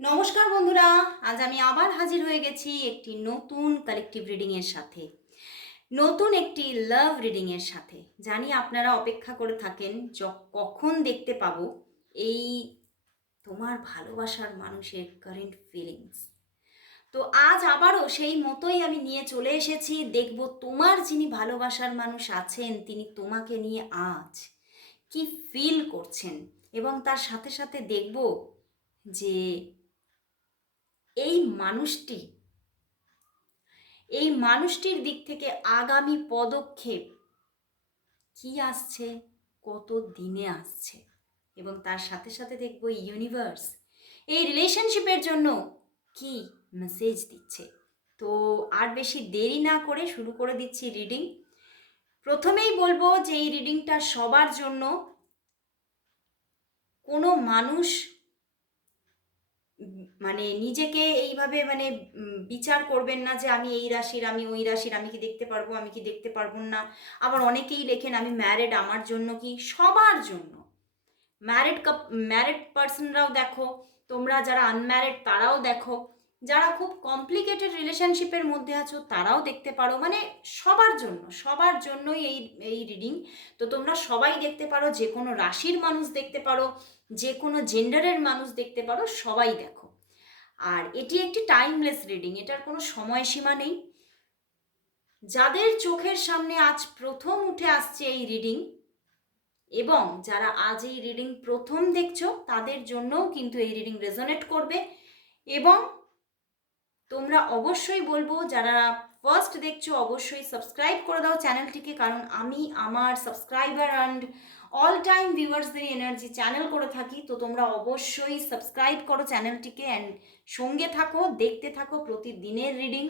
নমস্কার বন্ধুরা, আজ আমি আবার হাজির হয়ে গেছি একটি নতুন কালেকটিভ রিডিংয়ের সাথে। নতুন একটি লাভ রিডিংয়ের সাথে। জানি আপনারা অপেক্ষা করে থাকেন কখন দেখতে পাবো এই তোমার ভালোবাসার মানুষের কারেন্ট ফিলিংস তো আজ আবারও সেই মতোই আমি নিয়ে চলে এসেছি, দেখব তোমার যিনি ভালোবাসার মানুষ আছেন, তিনি তোমাকে নিয়ে আজ কি ফিল করছেন এবং তার সাথে সাথে দেখব যে এই মানুষটি, এই মানুষটির দিক থেকে আগামী পদক্ষেপ কি আসছে? কত দিনে আসছে? এবং তার সাথে সাথে দেখব ইউনিভার্স এই রিলেশনশিপের জন্য কি মেসেজ দিচ্ছে? তো আর বেশি দেরি না করে শুরু করে দিচ্ছি রিডিং প্রথমেই বলব যে এই রিডিংটা সবার জন্য কোনো মানুষ মানে নিজেকে এইভাবে মানে বিচার করবেন না যে আমি এই রাশির, আমি ওই রাশির, আমি কি দেখতে পারব, আমি কি দেখতে পারব না। আবার অনেকেই লেখেন, আমি ম্যারেড আমার জন্য কি সবার জন্য? ম্যারেড কাপ ম্যারেড পার্সনরাও দেখো, তোমরা যারা আনম্যারেড তারাও দেখো, যারা খুব কমপ্লিকেটেড রিলেশনশিপের মধ্যে আছো তারাও দেখতে পারো। মানে সবার জন্য, সবার জন্যই এই এই রিডিং তো তোমরা সবাই দেখতে পারো যে কোনো রাশির মানুষ দেখতে পারো যে কোনো জেন্ডারের মানুষ দেখতে পারো, সবাই দেখো। আর এটি একটি টাইমলেস রিডিং এটার কোনো সময়সীমা নেই। যাদের চোখের সামনে আজ প্রথম উঠে আসছে এই রিডিং এবং যারা আজ এই রিডিং প্রথম দেখছ, তাদের জন্যও কিন্তু এই রিডিং রেজনেট করবে। এবং তোমরা অবশ্যই বলব, যারা ফার্স্ট দেখছ, অবশ্যই সাবস্ক্রাইব করে দাও চ্যানেলটিকে, কারণ আমি, আমার সাবস্ক্রাইবার অ্যান্ড অল টাইম ভিউয়ার্সদের এনার্জি চ্যানেল করে থাকি, তো তোমরা অবশ্যই সাবস্ক্রাইব করো চ্যানেলটিকে অ্যান্ড সঙ্গে থাকো, দেখতে থাকো প্রতিদিনের রিডিং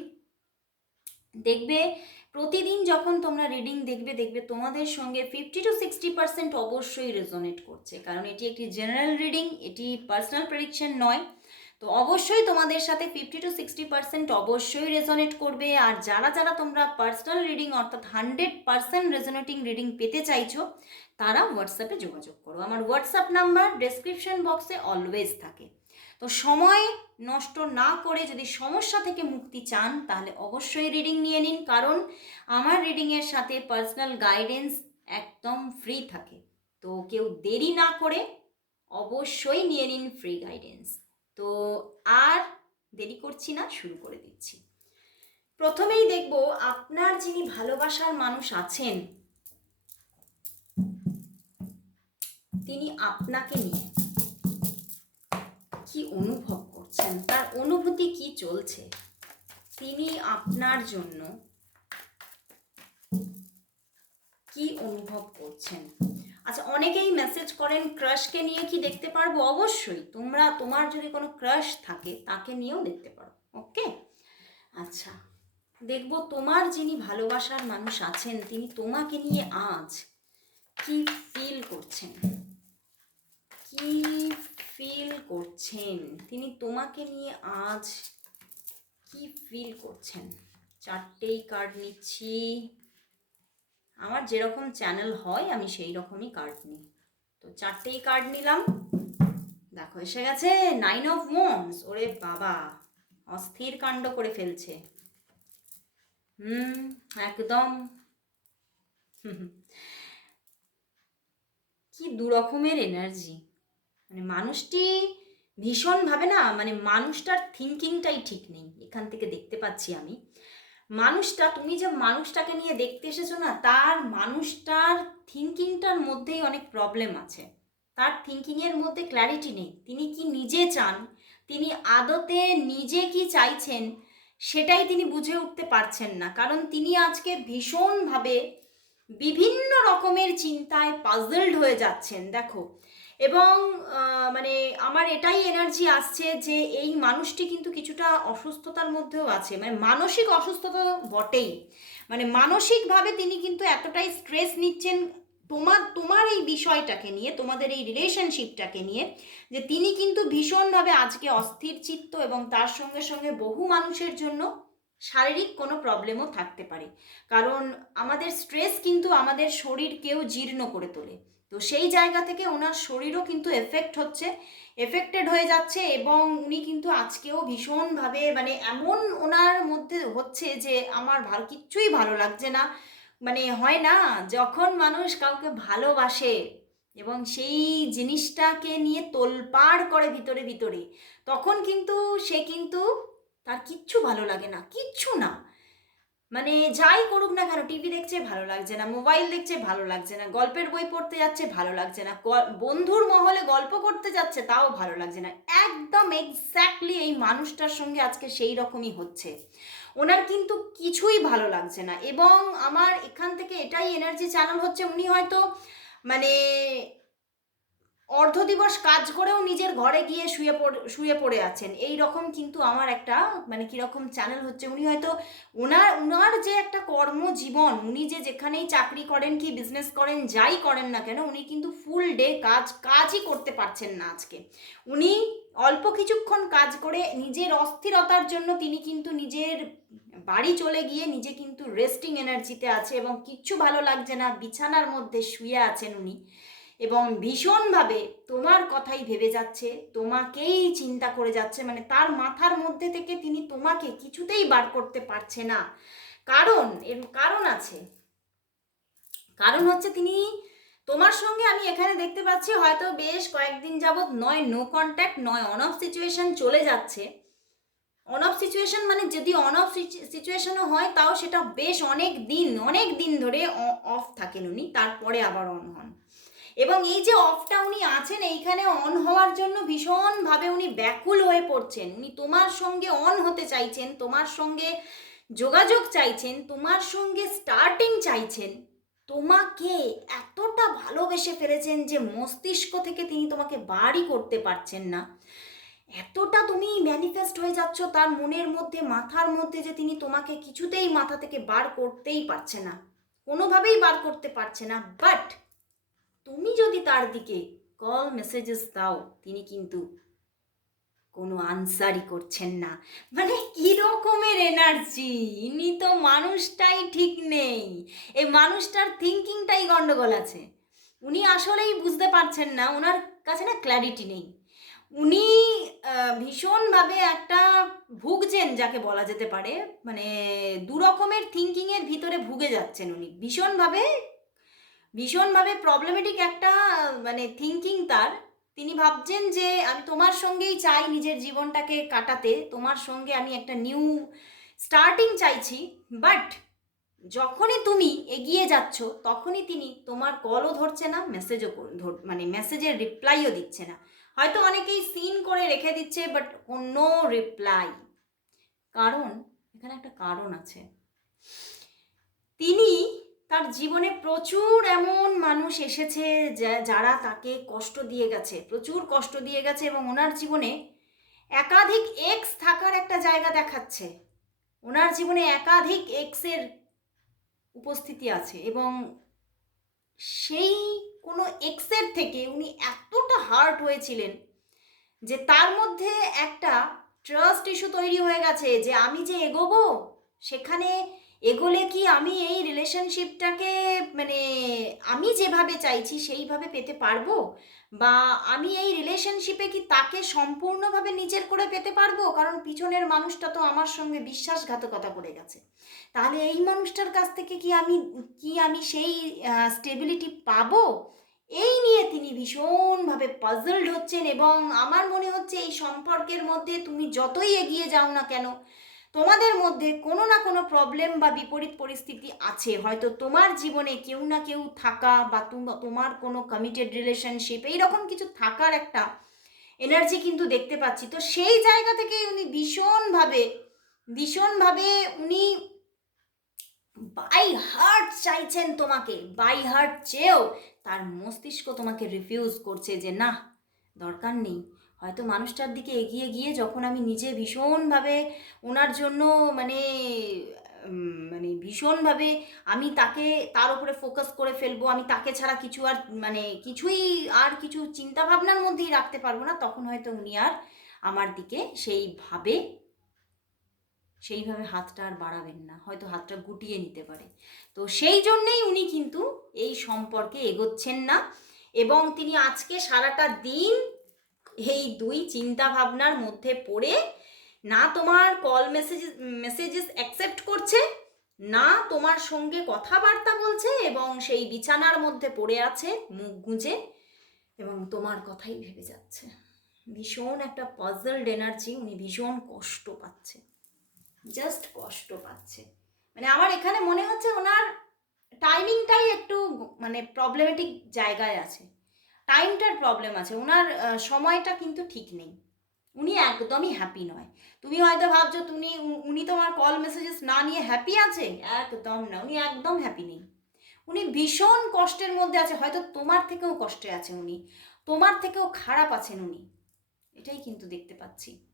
দেখবে, প্রতিদিন যখন তোমরা রিডিং দেখবে দেখবে তোমাদের সঙ্গে ফিফটি টু সিক্সটি পার্সেন্ট অবশ্যই রেজোনেট করছে। কারণ এটি একটি জেনারেল রিডিং এটি পার্সোনাল প্রেডিকশন নয়। তো অবশ্যই তোমাদের সাথে ফিফটি টু সিক্সটি পার্সেন্ট অবশ্যই রেজোনেট করবে। আর যারা যারা তোমরা পার্সোনাল রিডিং অর্থাৎ হান্ড্রেড পার্সেন্ট রেজনেটিং রিডিং পেতে চাইছো, তারা হোয়াটসঅ্যাপে যোগাযোগ করো। আমার হোয়াটসঅ্যাপ নাম্বার ডেসক্রিপশন বক্সে অলওয়েজ থাকে। তো সময় নষ্ট না করে যদি সমস্যা থেকে মুক্তি চান, তাহলে অবশ্যই রিডিং নিয়ে নিন। কারণ আমার রিডিংয়ের সাথে পার্সোনাল গাইডেন্স একদম ফ্রি থাকে। তো কেউ দেরি না করে অবশ্যই নিয়ে নিন ফ্রি গাইডেন্স তো আর দেরি করছি না, শুরু করে দিচ্ছি। প্রথমেই দেখব আপনার যিনি ভালোবাসার মানুষ আছেন, তিনি আপনাকে নিয়ে কি অনুভব করছেন? তার অনুভূতি কি চলছে? তিনি আপনার জন্য কি অনুভব করছেন? আচ্ছা অনেকেই মেসেজ করেন, ক্রাশকে নিয়ে কি দেখতে পারব? অবশ্যই। তোমরা, তোমার যদি কোনো ক্রাশ থাকে, তাকে নিয়েও দেখতে পারো। ওকে? আচ্ছা দেখব তোমার যিনি ভালোবাসার মানুষ আছেন, তিনি তোমাকে নিয়ে আজ কি ফিল করছেন? কি ফিল করছেন? তিনি তোমাকে নিয়ে আজ কি ফিল করছেন? চারটেই কার্ড নিচ্ছি। আমার যেরকম চ্যানেল হয়, আমি সেই রকমই কার্ড নিই। তো চারটেই কার্ড নিলাম। দেখো, এসে গেছে নাইন অফ মন্স ওরে বাবা, অস্থির কাণ্ড করে ফেলছে। হুম, একদম। কি দুরকমের এনার্জি মানে মানুষটি ভীষণভাবে না মানে মানুষটার থিঙ্কিংটাই ঠিক নেই। এখান থেকে দেখতে পাচ্ছি আমি। মানুষটা, তুমি যে মানুষটাকে নিয়ে দেখতে এসেছ না, তার মানুষটার থিঙ্কিংটার মধ্যেই অনেক প্রবলেম আছে। তার থিঙ্কিংয়ের মধ্যে ক্ল্যারিটি নেই। তিনি কি নিজে চান? তিনি আদতে নিজে কি চাইছেন? সেটাই তিনি বুঝে উঠতে পারছেন না। কারণ তিনি আজকে ভীষণভাবে বিভিন্ন রকমের চিন্তায় পাজলড হয়ে যাচ্ছেন। দেখো এবং মানে আমার এটাই এনার্জি আসছে যে এই মানুষটি কিন্তু কিছুটা অসুস্থতার মধ্যেও আছে। মানে মানসিক অসুস্থতা বটেই। মানে মানসিকভাবে তিনি কিন্তু এতটাই স্ট্রেস নিচ্ছেন তোমার তোমার এই বিষয়টাকে নিয়ে, তোমাদের এই রিলেশনশিপটাকে নিয়ে, যে তিনি কিন্তু ভীষণভাবে আজকে অস্থির চিত্ত এবং তার সঙ্গে সঙ্গে বহু মানুষের জন্য শারীরিক কোনো প্রবলেমও থাকতে পারে। কারণ আমাদের স্ট্রেস কিন্তু আমাদের শরীরকেও জীর্ণ করে তোলে। তো সেই জায়গা থেকে ওনার শরীরও কিন্তু এফেক্ট হচ্ছে এফেক্টেড হয়ে যাচ্ছে এবং উনি কিন্তু আজকেও ভীষণভাবে মানে এমন ওনার মধ্যে হচ্ছে যে আমার ভালো কিচ্ছুই ভালো লাগছে না। মানে হয় না, যখন মানুষ কাউকে ভালোবাসে এবং সেই জিনিসটাকে নিয়ে তোলপাড় করে ভিতরে ভিতরে, তখন কিন্তু সে কিন্তু তার কিচ্ছু ভালো লাগে না, কিচ্ছু না। মানে যাই করুক না কেন টিভি দেখছে ভালো লাগছে না মোবাইল দেখছে ভালো লাগছে না, গল্পের বই পড়তে যাচ্ছে ভালো লাগছে না বন্ধুর মহলে গল্প করতে যাচ্ছে তাও ভালো লাগছে না। একদম এক্স্যাক্টলি এই মানুষটার সঙ্গে আজকে সেই রকমই হচ্ছে। ওনার কিন্তু কিছুই ভালো লাগছে না এবং আমার এখান থেকে এটাই এনার্জি চ্যানেল হচ্ছে, উনি হয়তো মানে অর্ধ দিবস কাজ করেও নিজের ঘরে গিয়ে শুয়ে পড়ে শুয়ে পড়ে আছেন। এই রকম কিন্তু আমার একটা মানে কীরকম চ্যানেল হচ্ছে। উনি হয়তো ওনার ওনার যে একটা কর্মজীবন, উনি যে যেখানেই চাকরি করেন কি বিজনেস করেন, যাই করেন না কেন, উনি কিন্তু ফুল ডে কাজ, কাজই করতে পারছেন না আজকে। উনি অল্প কিছুক্ষণ কাজ করে নিজের অস্থিরতার জন্য তিনি কিন্তু নিজের বাড়ি চলে গিয়ে নিজে কিন্তু রেস্টিং এনার্জিতে আছে এবং কিচ্ছু ভালো লাগছে না, বিছানার মধ্যে শুয়ে আছেন উনি। এবং ভীষণভাবে তোমার কথাই ভেবে যাচ্ছে, তোমাকেই চিন্তা করে যাচ্ছে মানে তার মাথার মধ্যে থেকে তিনি তোমাকে কিছুতেই বার করতে পারছে না। কারণ, এর কারণ আছে। কারণ হচ্ছে তিনি, তোমার সঙ্গে আমি এখানে দেখতে পাচ্ছি হয়তো বেশ কয়েকদিন যাবৎ নয় নো কন্ট্যাক্ট নয় অন অফ সিচুয়েশন চলে যাচ্ছে। অন অফ সিচুয়েশন মানে যদি অন অফ সিচুয়েশনও হয়, তাও সেটা বেশ অনেক দিন অনেক দিন ধরে অফ থাকেন উনি, তারপরে আবার অন হন। এবং এই যে অফটা উনি আছেন, এইখানে অন হওয়ার জন্য ভীষণভাবে উনি ব্যাকুল হয়ে পড়ছেন। উনি তোমার সঙ্গে অন হতে চাইছেন, তোমার সঙ্গে যোগাযোগ চাইছেন, তোমার সঙ্গে স্টার্টিং চাইছেন। তোমাকে এতটা ভালোবেসে ফেলেছেন যে মস্তিষ্ক থেকে তিনি তোমাকে বাড়ি করতে পারছেন না। এতটা তুমি ম্যানিফেস্ট হয়ে যাচ্ছ তার মনের মধ্যে, মাথার মধ্যে যে তিনি তোমাকে কিছুতেই মাথা থেকে বার করতেই পারছে না। কোনোভাবেই বার করতে পারছে না বাট তুমি যদি তার দিকে কল মেসেজেস দাও, তিনি কিন্তু কোনো আনসারই করছেন না। মানে কি রকমের এনার্জি ইনি তো মানুষটাই ঠিক নেই। এই মানুষটার থিঙ্কিংটাই গন্ডগোল আছে। উনি আসলেই বুঝতে পারছেন না ওনার কাছে না ক্ল্যারিটি নেই। উনি ভীষণভাবে একটা ভুগছেন, যাকে বলা যেতে পারে। মানে দু রকমের থিঙ্কিংয়ের ভিতরে ভুগে যাচ্ছেন উনি। ভীষণভাবে ভীষণভাবে প্রবলেমেটিক একটা মানে থিঙ্কিং তার। তিনি ভাবছেন যে, আমি তোমার সঙ্গেই চাই নিজের জীবনটাকে কাটাতে। তোমার সঙ্গে আমি একটা নিউ স্টার্টিং চাইছি। বাট যখনই তুমি এগিয়ে যাচ্ছ, তখনই তিনি তোমার কলও ধরছে না মেসেজও মানে মেসেজের রিপ্লাইও দিচ্ছে না। হয়তো অনেকেই সিন করে রেখে দিচ্ছে বাট কোনো রিপ্লাই কারণ, এখানে একটা কারণ আছে। তিনি তার জীবনে প্রচুর এমন মানুষ এসেছে যারা তাকে কষ্ট দিয়ে গেছে, প্রচুর কষ্ট দিয়ে গেছে এবং ওনার জীবনে একাধিক এক্স থাকার একটা জায়গা দেখাচ্ছে। ওনার জীবনে একাধিক এক্সের উপস্থিতি আছে এবং সেই কোনো এক্সের থেকে উনি এতটা হার্ট হয়েছিলেন যে তার মধ্যে একটা ট্রাস্ট ইস্যু তৈরি হয়ে গেছে যে আমি যে এগোবো, সেখানে এগোলে কি আমি এই রিলেশনশিপটাকে মানে আমি যেভাবে চাইছি সেইভাবে পেতে পারব? বা আমি এই রিলেশনশিপে কি তাকে সম্পূর্ণভাবে নিজের করে পেতে পারব? কারণ পিছনের মানুষটা তো আমার সঙ্গে বিশ্বাসঘাতকতা করে গেছে। তাহলে এই মানুষটার কাছ থেকে কি আমি কি আমি সেই স্টেবিলিটি পাবো? এই নিয়ে তিনি ভীষণভাবে পাজলড হচ্ছেন এবং আমার মনে হচ্ছে এই সম্পর্কের মধ্যে তুমি যতই এগিয়ে যাও না কেন তোমাদের মধ্যে কোনো না কোনো প্রবলেম বা বিপরীত পরিস্থিতি আছে। হয়তো তোমার জীবনে কেউ না কেউ থাকা বা তুম- তোমার কোনো কমিটেড রিলেশনশিপ এইরকম কিছু থাকার একটা এনার্জি কিন্তু দেখতে পাচ্ছি। তো সেই জায়গা থেকে উনি ভীষণভাবে ভীষণভাবে উনি বাই হার্ট চাইছেন তোমাকে বাই হার্ট চেয়েও তার মস্তিষ্ক তোমাকে রিফিউজ করছে যে, না, দরকার নেই। হয়তো মানুষটার দিকে এগিয়ে গিয়ে যখন আমি নিজে ভীষণভাবে ওনার জন্য মানে মানে ভীষণভাবে আমি তাকে, তার উপরে ফোকাস করে ফেলব, আমি তাকে ছাড়া কিছু আর মানে কিছুই আর কিছু চিন্তা ভাবনার মধ্যেই রাখতে পারব না, তখন হয়তো উনি আর আমার দিকে সেইভাবে সেইভাবে হাতটা আর বাড়াবেন না, হয়তো হাতটা গুটিয়ে নিতে পারে। তো সেই জন্যেই উনি কিন্তু এই সম্পর্কে এগোচ্ছেন না এবং তিনি আজকে সারাটা দিন এই দুই চিন্তা ভাবনার মধ্যে পড়ে না তোমার কল মেসেজ মেসেজেস অ্যাকসেপ্ট করছে, না তোমার সঙ্গে কথাবার্তা বলছে এবং সেই বিছানার মধ্যে পড়ে আছে, মুখ গুঁজে এবং তোমার কথাই ভেবে যাচ্ছে। ভীষণ একটা পাজলড এনার্জি উনি ভীষণ কষ্ট পাচ্ছে। জাস্ট কষ্ট পাচ্ছে। মানে আমার এখানে মনে হচ্ছে ওনার টাইমিংটাই একটু মানে প্রবলেমেটিক জায়গায় আছে। টাইমটার প্রবলেম আছে। ওনার সময়টা কিন্তু ঠিক নেই। উনি একদমই হ্যাপি নয়। তুমি হয়তো ভাবছ, তুমি উনি তোমার কল মেসেজেস না নিয়ে হ্যাপি আছে? একদম না। উনি একদম হ্যাপি নেই। উনি ভীষণ কষ্টের মধ্যে আছে। হয়তো তোমার থেকেও কষ্টে আছে উনি। তোমার থেকেও খারাপ আছেন উনি। এটাই কিন্তু দেখতে পাচ্ছি।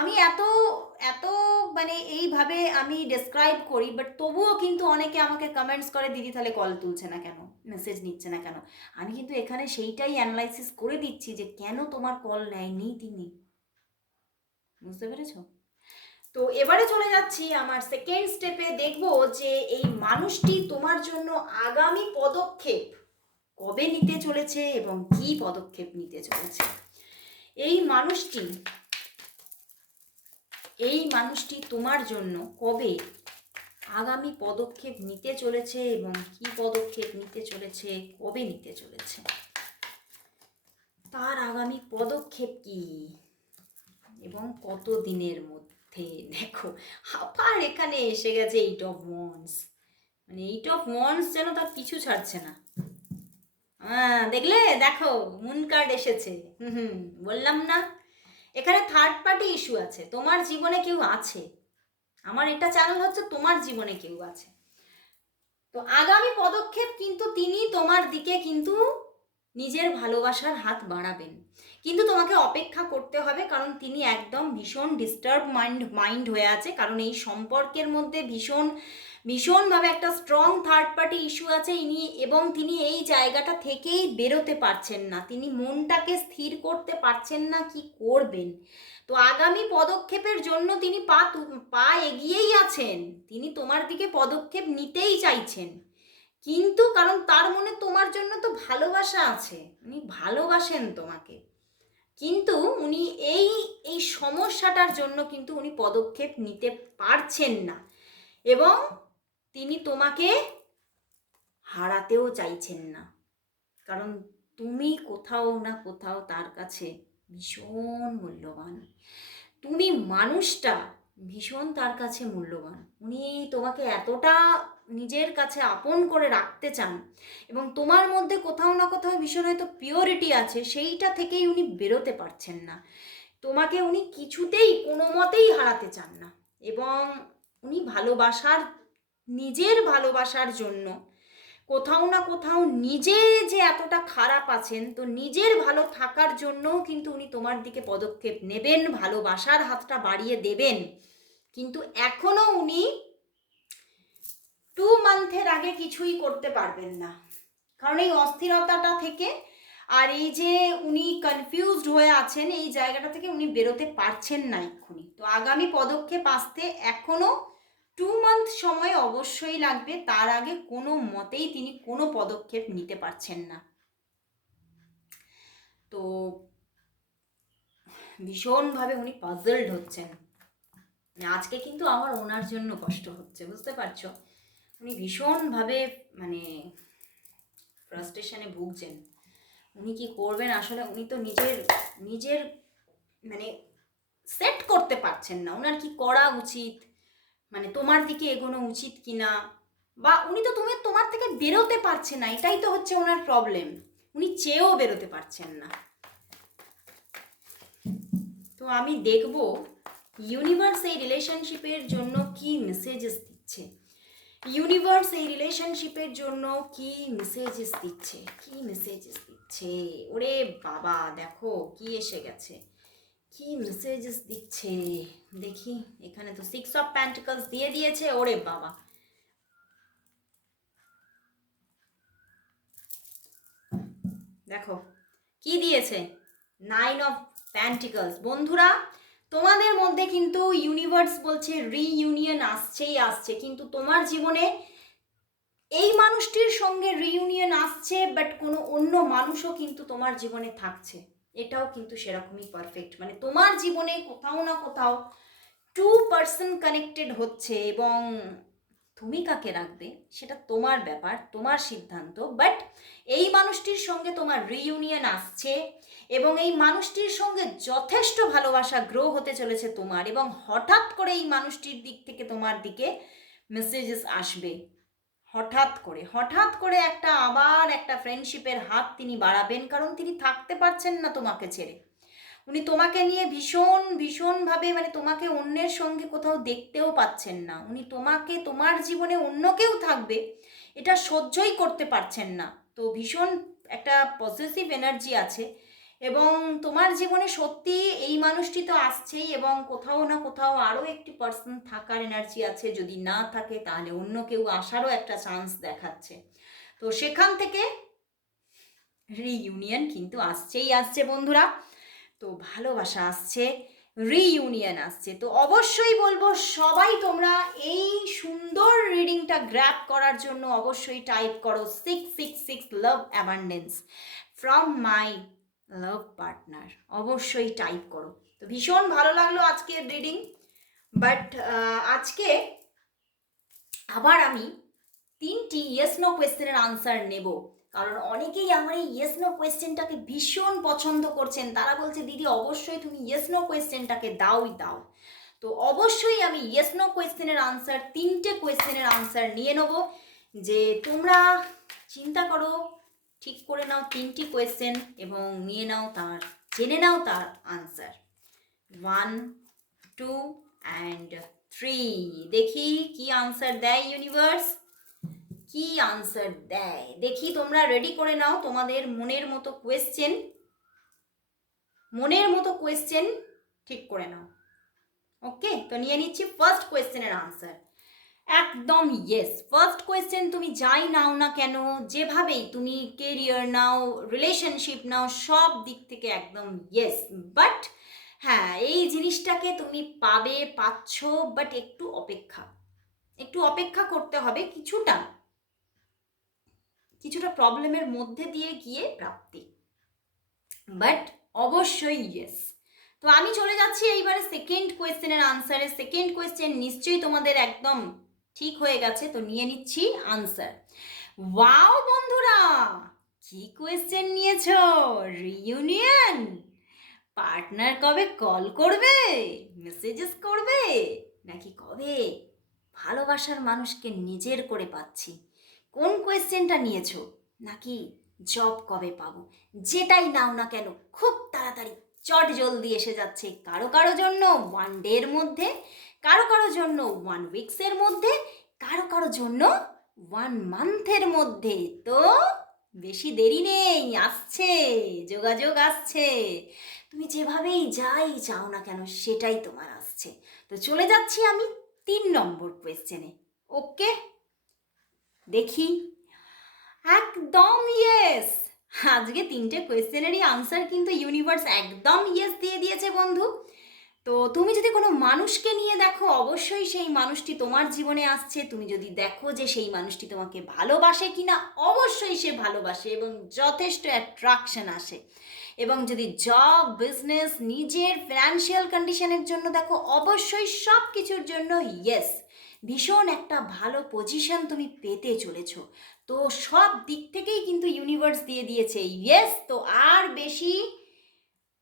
আমি এত এত মানে এইভাবে আমি ডেসক্রাইব করি বাট তবুও কিন্তু অনেকে আমাকে কমেন্টস করে, দিদি তাহলে কল তুলছে না কেন? মেসেজ নিচ্ছে না কেন? আমি কিন্তু এখানে সেইটাই অ্যানালাইসিস করে দিচ্ছি যে কেন তোমার কল নেয়নি তিনি। বুঝতে পেরেছ? তো এবারে চলে যাচ্ছি আমার সেকেন্ড স্টেপে দেখব যে এই মানুষটি তোমার জন্য আগামী পদক্ষেপ কবে নিতে চলেছে এবং কি পদক্ষেপ নিতে চলেছে? এই মানুষটি এই মানুষটি তোমার জন্য কবে আগামী পদক্ষেপ নিতে চলেছে এবং কি পদক্ষেপ নিতে চলেছে, কবে নিতে চলেছে? তার আগামী পদক্ষেপ কি? এবং কত দিনের মধ্যে? দেখো, আবার এখানে এসে গেছে এইট অফ ওয়ান্স মানে এইট অফ ওয়ান্স যেন তার পিছু ছাড়ছে না। হ্যাঁ দেখলে? দেখো মুন কার্ড এসেছে। হুম হুম, বললাম না। এখানে থার্ড পার্টি ইস্যু আছে। তোমার জীবনে কেউ আছে। আমার এটা চ্যানেল হচ্ছে তোমার জীবনে কেউ আছে। তো আগামী পদক্ষেপ কিন্তু তিনি তোমার দিকে কিন্তু নিজের ভালোবাসার হাত বাড়াবেন। কিন্তু তোমাকে অপেক্ষা করতে হবে কারণ তিনি একদম ভীষণ ডিস্টার্ব মাইন্ড মাইন্ড হয়ে আছে। কারণ এই সম্পর্কের মধ্যে ভীষণ ভীষণভাবে একটা স্ট্রং থার্ড পার্টি ইস্যু আছে, ইনি এবং তিনি এই জায়গাটা থেকেই বেরোতে পারছেন না। তিনি মনটাকে স্থির করতে পারছেন না কি করবেন। তো আগামী পদক্ষেপের জন্য তিনি পা পা এগিয়েই আছেন। তিনি তোমার দিকে পদক্ষেপ নিতেই চাইছেন। কিন্তু কারণ তার মনে তোমার জন্য তো ভালোবাসা আছে। উনি ভালোবাসেন তোমাকে। কিন্তু উনি এই এই সমস্যাটার জন্য কিন্তু উনি পদক্ষেপ নিতে পারছেন না। এবং তিনি তোমাকে হারাতেও চাইছেন না। কারণ তুমি কোথাও না কোথাও তার কাছে ভীষণ মূল্যবান। তুমি মানুষটা ভীষণ তার কাছে মূল্যবান। উনি তোমাকে এতটা নিজের কাছে আপন করে রাখতে চান এবং তোমার মধ্যে কোথাও না কোথাও ভীষণ হয়তো পিওরিটি আছে, সেইটা থেকেই উনি বেরোতে পারছেন না। তোমাকে উনি কিছুতেই কোনো মতেই হারাতে চান না। এবং উনি ভালোবাসার নিজের ভালোবাসার জন্য। কোথাও না কোথাও নিজে যে এতটা খারাপ আছেন, তো নিজের ভালো থাকার জন্যও কিন্তু উনি তোমার দিকে পদক্ষেপ নেবেন, ভালোবাসার হাতটা বাড়িয়ে দেবেন। কিন্তু এখনও উনি টু মান্থের আগে কিছুই করতে পারবেন না। কারণ এই অস্থিরতাটা থেকে আর এই যে উনি কনফিউজড হয়ে আছেন, এই জায়গাটা থেকে উনি বেরোতে পারছেন না এক্ষুনি। তো আগামী পদক্ষেপ আসতে এখনও টু মান্থ সময় অবশ্যই লাগবে, তার আগে কোনো মতেই তিনি কোনো পদক্ষেপ নিতে পারছেন না। তো ভীষণভাবে উনি পাজলড হচ্ছেন। আজকে কিন্তু আমার ওনার জন্য কষ্ট হচ্ছে, বুঝতে পারছ? উনি ভীষণভাবে মানে ফ্রাস্ট্রেশনে ভুগছেন। উনি কি করবেন? আসলে উনি তো নিজের নিজের মানে সেট করতে পারছেন না। ওনার কি করা উচিত? মানে তোমার দিকে এগোনো উচিত কিনা? বা উনি তো তুমি, তোমার থেকে বেরোতে পারছে না, এটাই তো হচ্ছে ওনার প্রবলেম উনি চেয়েও বেরোতে পারছেন না। তো আমি দেখব ইউনিভার্স এই রিলেশনশিপের জন্য কি মেসেজেস দিচ্ছে? ইউনিভার্স এই রিলেশনশিপের জন্য কি মেসেজেস দিচ্ছে? কি মেসেজেস দিচ্ছে? ওরে বাবা, দেখো, কি এসে গেছে। কি মেসেজেস দিচ্ছে? দেখি, এখানে তো সিক্স অফ প্যান্টিকলস দিয়ে দিয়েছে, ওরে বাবা। দেখো, কি দিয়েছে? নাইন অফ প্যান্টিকলস বন্ধুরা, তোমাদের মধ্যে কিন্তু ইউনিভার্স বলছে রিইউনিয়ন আসছেই আসছে, কিন্তু তোমার জীবনে এই মানুষটির সঙ্গে রিইউনিয়ন আসছে বাট কোনো অন্য মানুষও কিন্তু তোমার জীবনে থাকছে। এটাও কিন্তু সেরকমই পারফেক্ট মানে তোমার জীবনে কোথাও না কোথাও টু পার্সন কানেক্টেড হচ্ছে এবং তুমি কাকে রাখবে সেটা তোমার ব্যাপার, তোমার সিদ্ধান্ত। বাট এই মানুষটির সঙ্গে তোমার রিইউনিয়ন আসছে এবং এই মানুষটির সঙ্গে যথেষ্ট ভালোবাসা গ্রো হতে চলেছে তোমার এবং হঠাৎ করে এই মানুষটির দিক থেকে তোমার দিকে মেসেজেস আসবে। হঠাৎ করে হঠাৎ করে একটা আবার একটা ফ্রেন্ডশিপের হাত তিনি বাড়াবেন, কারণ তিনি থাকতে পারছেন না তোমাকে ছেড়ে। উনি তোমাকে নিয়ে ভীষণ, ভীষণভাবে মানে তোমাকে অন্যের সঙ্গে কোথাও দেখতেও পাচ্ছেন না। উনি তোমাকে, তোমার জীবনে অন্য কেউ থাকবে, এটা সহ্যই করতে পারছেন না। তো ভীষণ একটা পজিটিভ এনার্জি আছে। এবং তোমার জীবনে সত্যি এই মানুষটি তো আসছেই এবং কোথাও না কোথাও আরও একটি পার্সন থাকার এনার্জি আছে। যদি না থাকে, তাহলে অন্য কেউ আসারও একটা চান্স দেখাচ্ছে। তো সেখান থেকে রিইউনিয়ন কিন্তু আসছেই আসছে বন্ধুরা। তো ভালোবাসা আসছে রিইউনিয়ন আসছে। তো অবশ্যই বলব, সবাই তোমরা এই সুন্দর রিডিংটা গ্র্যাপ করার জন্য অবশ্যই টাইপ করো six six six love abundance from my love partner অবশ্যই টাইপ করো। তো ভীষণ ভালো লাগল আজকের রিডিং বাট আজকে আবার আমি তিনটি ইয়েস নো কোয়েশ্চেনের আনসার নেব। কারণ অনেকেই আমার এই ইয়েস নো কোয়েশ্চেনটাকে ভীষণ পছন্দ করছেন। তারা বলছে, দিদি, অবশ্যই তুমি ইয়েস নো কোয়েশ্চেনটাকে দাওই, দাও। তো অবশ্যই আমি ইয়েস নো কোয়েশ্চেনের আনসার তিনটে কোয়েশ্চেনের আনসার নিয়ে নেব। যে তোমরা চিন্তা করো ঠিক করে নাও তিনটি কোয়েশ্চেন এবং নিয়ে নাও তার, জেনে নাও তার answer one two and three দেখি কি আনসার দেয় ইউনিভার্স কি আনসার দেয়? দেখি তোমরা রেডি করে নাও তোমাদের মনের মতো কোয়েশ্চেন মনের মতো কোয়েশ্চেন ঠিক করে নাও। ওকে তো নিয়ে নিচ্ছি ফার্স্ট কোয়েশ্চেনের আনসার একদম ইয়েস ফার্স্ট কোয়েশ্চেন তুমি যাই নাও না কেন, যেভাবেই তুমি কেরিয়ার নাও রিলেশনশিপ নাও, সব দিক থেকে একদম ইয়েস বাট হ্যাঁ এই জিনিসটাকে তুমি পাবে, পাচ্ছ বাট একটু অপেক্ষা। একটু অপেক্ষা করতে হবে কিছুটা। কিছুটা প্রবলেমের মধ্যে দিয়ে গিয়ে প্রাপ্তি। বাট অবশ্যই ইয়েস তো আমি চলে যাচ্ছি এইবারে সেকেন্ড কোয়েশ্চেনের আনসারে সেকেন্ড কোয়েশ্চেন নিশ্চয়ই তোমাদের একদম ঠিক হয়ে গেছে, তো নিয়ে নিচ্ছি আনসার ওয়াও বন্ধুরা! কি কোয়েশ্চেন নিয়েছ? রিউনিয়ন পার্টনার কবে কল করবে? মেসেজেস করবে? নাকি কবে? ভালোবাসার মানুষকে নিজের করে পাচ্ছি। কোন কোয়েশ্চেনটা নিয়েছো? নাকি জব কবে পাবো? যেটাই নাও না কেন, খুব তাড়াতাড়ি, চট জলদি এসে যাচ্ছে। কারও কারও জন্য ওয়ান ডের মধ্যে কারও কারও জন্য ওয়ান উইকসের মধ্যে, কারও কারও জন্য ওয়ান মান্থের মধ্যে। তো বেশি দেরি নেই, আসছে, যোগাযোগ আসছে। তুমি যেভাবেই যাই চাও না কেন, সেটাই তোমার আসছে। তো চলে যাচ্ছি আমি তিন নম্বর কোয়েশ্চেনে ওকে দেখি। একদম ইয়েস আজকে তিনটে কোয়েশ্চেনেরই আনসার কিন্তু ইউনিভার্স একদম ইয়েস দিয়ে দিয়েছে বন্ধু। তো তুমি যদি কোনো মানুষকে নিয়ে দেখো, অবশ্যই সেই মানুষটি তোমার জীবনে আসছে। তুমি যদি দেখো যে সেই মানুষটি তোমাকে ভালোবাসে কি না অবশ্যই সে ভালোবাসে এবং যথেষ্ট অ্যাট্রাকশন আসে। এবং যদি জব বিজনেস নিজের ফিনান্সিয়াল কন্ডিশনের জন্য দেখো, অবশ্যই সব কিছুর জন্য ইয়েস ভীষণ একটা ভালো পজিশন তুমি পেতে চলেছো। তো সব দিক থেকেই কিন্তু ইউনিভার্স দিয়ে দিয়েছে। ইয়েস তো আর বেশি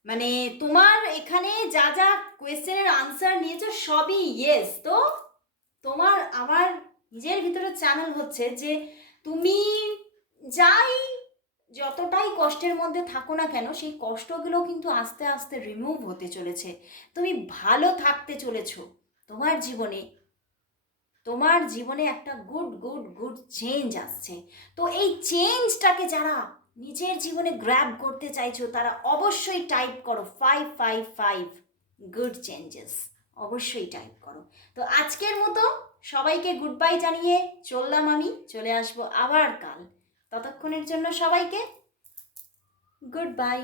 মানে তোমার এখানে যা যা কোয়েশ্চেনের আনসার নিয়েছো সবই ইয়েস তো তোমার আমার নিজের ভিতরে চ্যানেল হচ্ছে যে তুমি যাই যতটাই কষ্টের মধ্যে থাকো না কেন, সেই কষ্টগুলো কিন্তু আস্তে আস্তে রিমুভ হতে চলেছে। তুমি ভালো থাকতে চলেছো তোমার জীবনে। তোমার জীবনে একটা গুড গুড গুড চেঞ্জ আসছে। তো এই চেঞ্জটাকে যারা নিজের জীবনে গ্র্যাব করতে চাইছো, তারা অবশ্যই টাইপ করো five five five good changes অবশ্যই টাইপ করো। তো আজকের মতো সবাইকে গুড বাই জানিয়ে চললাম আমি, চলে আসব আবার কাল। ততক্ষণের জন্য সবাইকে গুড বাই